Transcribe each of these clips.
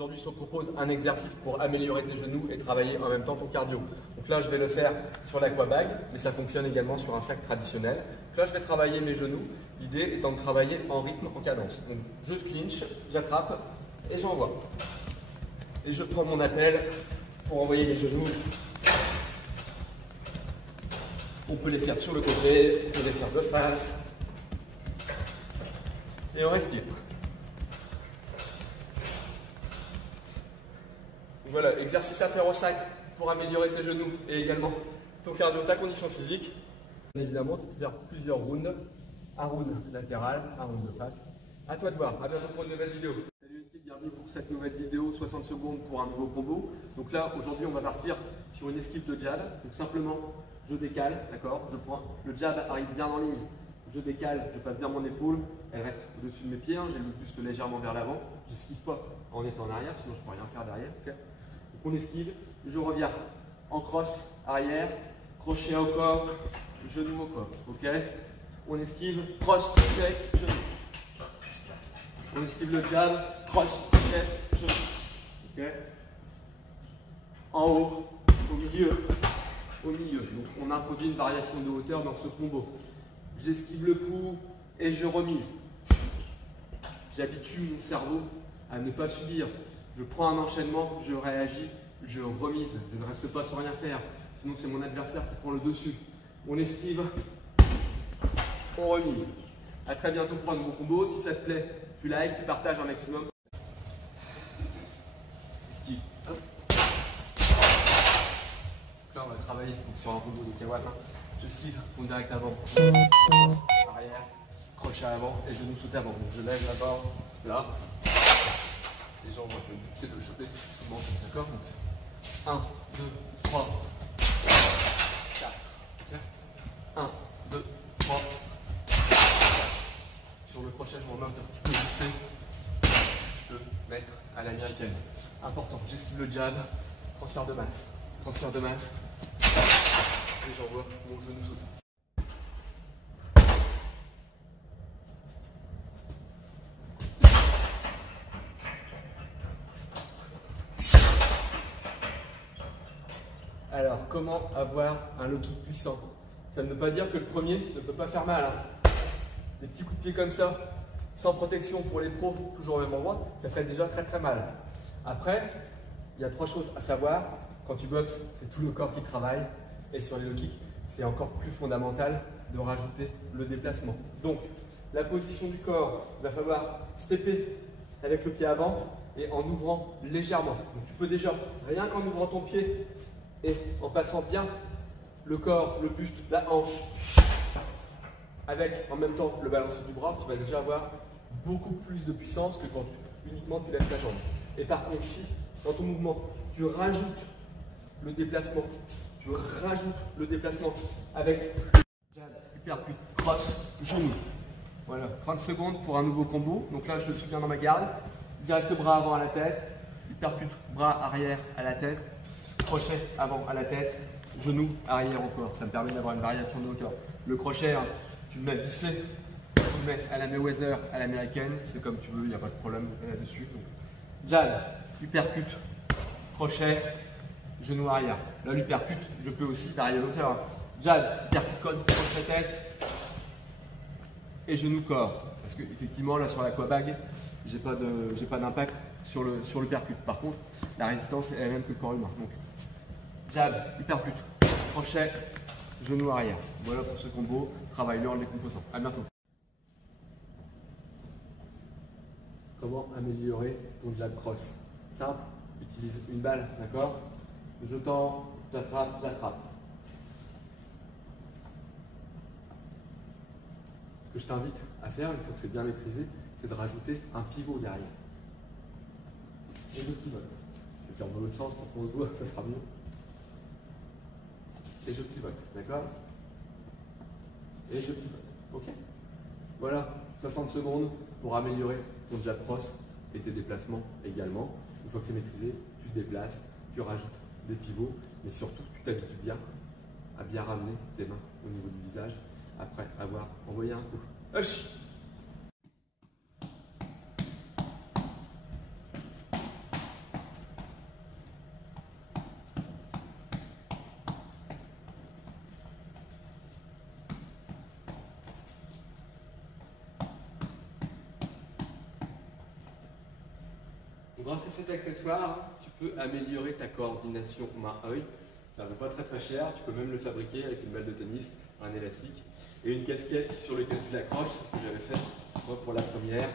Aujourd'hui, je te propose un exercice pour améliorer tes genoux et travailler en même temps ton cardio. Donc là, je vais le faire sur l'aquabag, mais ça fonctionne également sur un sac traditionnel. Donc là, je vais travailler mes genoux, l'idée étant de travailler en rythme, en cadence. Donc, je clinch, j'attrape et j'envoie. Et je prends mon attelle pour envoyer les genoux. On peut les faire sur le côté, on peut les faire de face. Et on respire. Voilà, exercice à faire au sac pour améliorer tes genoux et également ton cardio, ta condition physique. Évidemment, tu peux faire plusieurs rounds, un round latéral, un round de face. À toi de voir, à bientôt pour une nouvelle vidéo. Salut l'équipe, bienvenue pour cette nouvelle vidéo, 60 secondes pour un nouveau combo. Donc là, aujourd'hui, on va partir sur une esquive de jab. Donc simplement, je décale, d'accord? Je prends, le jab arrive bien en ligne. Je décale, je passe bien mon épaule, elle reste au-dessus de mes pieds, hein, j'ai le buste légèrement vers l'avant. Je n'esquive pas en étant en arrière, sinon je ne peux rien faire derrière. Okay. Donc on esquive, je reviens en crosse, arrière, crochet au corps, genou au corps. Okay. On esquive, crosse, crochet, genou. On esquive le jab, crosse, crochet, genou. Okay. En haut, au milieu. Donc on introduit une variation de hauteur dans ce combo. J'esquive le coup et je remise. J'habitue mon cerveau à ne pas subir. Je prends un enchaînement, je réagis, je remise. Je ne reste pas sans rien faire. Sinon, c'est mon adversaire qui prend le dessus. On esquive, on remise. À très bientôt pour un nouveau combo. Si ça te plaît, tu likes, tu partages un maximum. Esquive. Hop. Là, on va travailler donc, sur un combo de Kawat. J'esquive, son direct avant, arrière, crochet avant et genou sauté avant. Donc je lève la barre là et j'envoie. C'est de choper. Bon, d'accord. 1, 2, 3, 4. 1, 2, 3, 4. Sur le crochet, je remonte un petit peu glissé. Je peux mettre à l'américaine. Important, j'esquive le jab, transfert de masse. Transfert de masse. Et j'envoie mon genou sauté. Alors, comment avoir un low kick puissant? Ça ne veut pas dire que le premier ne peut pas faire mal. Hein. Des petits coups de pied comme ça, sans protection pour les pros, toujours au même endroit, ça fait déjà très mal. Après, il y a 3 choses à savoir. Quand tu boxes, c'est tout le corps qui travaille. Et sur les low kicks, c'est encore plus fondamental de rajouter le déplacement. Donc, la position du corps, il va falloir stepper avec le pied avant et en ouvrant légèrement. Donc, tu peux déjà, rien qu'en ouvrant ton pied et en passant bien le corps, le buste, la hanche, avec en même temps le balancier du bras, tu vas déjà avoir beaucoup plus de puissance que quand uniquement tu lèves ta jambe. Et par contre, si dans ton mouvement, tu rajoutes le déplacement, avec jab, uppercut, crosse, genou. Voilà, 30 secondes pour un nouveau combo. Donc là, je suis bien dans ma garde. Direct bras avant à la tête, uppercut, bras arrière à la tête, crochet avant à la tête, genou arrière au corps. Ça me permet d'avoir une variation de hauteur. Le crochet, hein, tu le mets vissé, tu le mets à la Mayweather, à l'américaine, c'est comme tu veux, il n'y a pas de problème là-dessus. Jab, uppercut, crochet, genou arrière. Là, l'uppercut, je peux aussi varier l'hauteur. Jab, uppercut, code, crochet tête et genou corps. Parce que effectivement, là sur l'aquabag, j'ai pas d'impact sur le percut. Par contre, la résistance est la même que le corps humain. Donc, jab, uppercut, crochet, genou arrière. Voilà pour ce combo. Travaille-le en décomposant. À bientôt. Comment améliorer ton jab cross? Simple, utilise une balle, d'accord? Je tends, j'attrape, j'attrape. Ce que je t'invite à faire, une fois que c'est bien maîtrisé, c'est de rajouter un pivot derrière. Et je pivote. Je vais faire dans l'autre sens pour qu'on se voit, ça sera mieux. Et je pivote, d'accord? Et je pivote, ok? Voilà, 60 secondes pour améliorer ton jab cross et tes déplacements également. Une fois que c'est maîtrisé, tu te déplaces, tu rajoutes des pivots, mais surtout tu t'habitues bien à bien ramener tes mains au niveau du visage après avoir envoyé un coup. Hush! Grâce à cet accessoire, tu peux améliorer ta coordination main-œil. Ça ne vaut pas très cher, tu peux même le fabriquer avec une balle de tennis, un élastique et une casquette sur laquelle tu l'accroches. C'est ce que j'avais fait moi pour la première,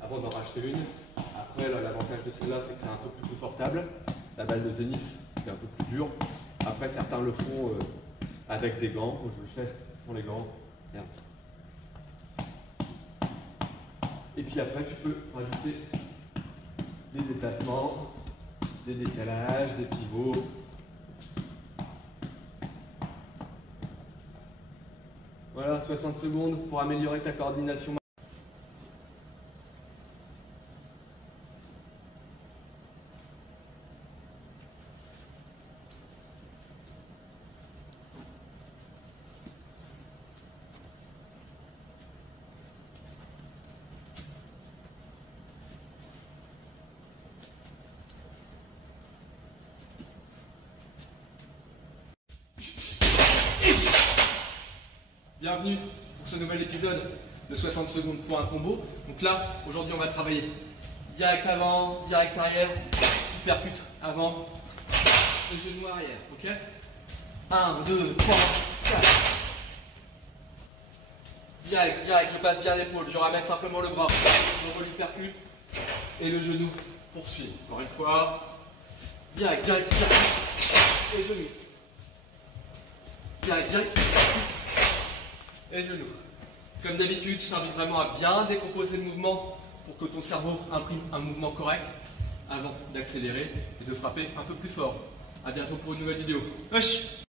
avant d'en racheter une. Après, l'avantage de celle-là, c'est que c'est un peu plus confortable. La balle de tennis, c'est un peu plus dur. Après, certains le font avec des gants. Moi, je le fais sans les gants. Regarde. Et puis après, tu peux rajouter des déplacements, des décalages, des pivots. Voilà, 60 secondes pour améliorer ta coordination. Bienvenue pour ce nouvel épisode de 60 secondes pour un combo. Donc là, aujourd'hui, on va travailler direct avant, direct arrière, uppercut avant et genou arrière. Ok? 1, 2, 3, 4. Direct, je passe bien l'épaule, je ramène simplement le bras, je roule l'uppercut et le genou poursuit. Encore une fois, direct, et genou. Direct, et genoux. Comme d'habitude, je t'invite vraiment à bien décomposer le mouvement pour que ton cerveau imprime un mouvement correct avant d'accélérer et de frapper un peu plus fort. A bientôt pour une nouvelle vidéo. Wesh!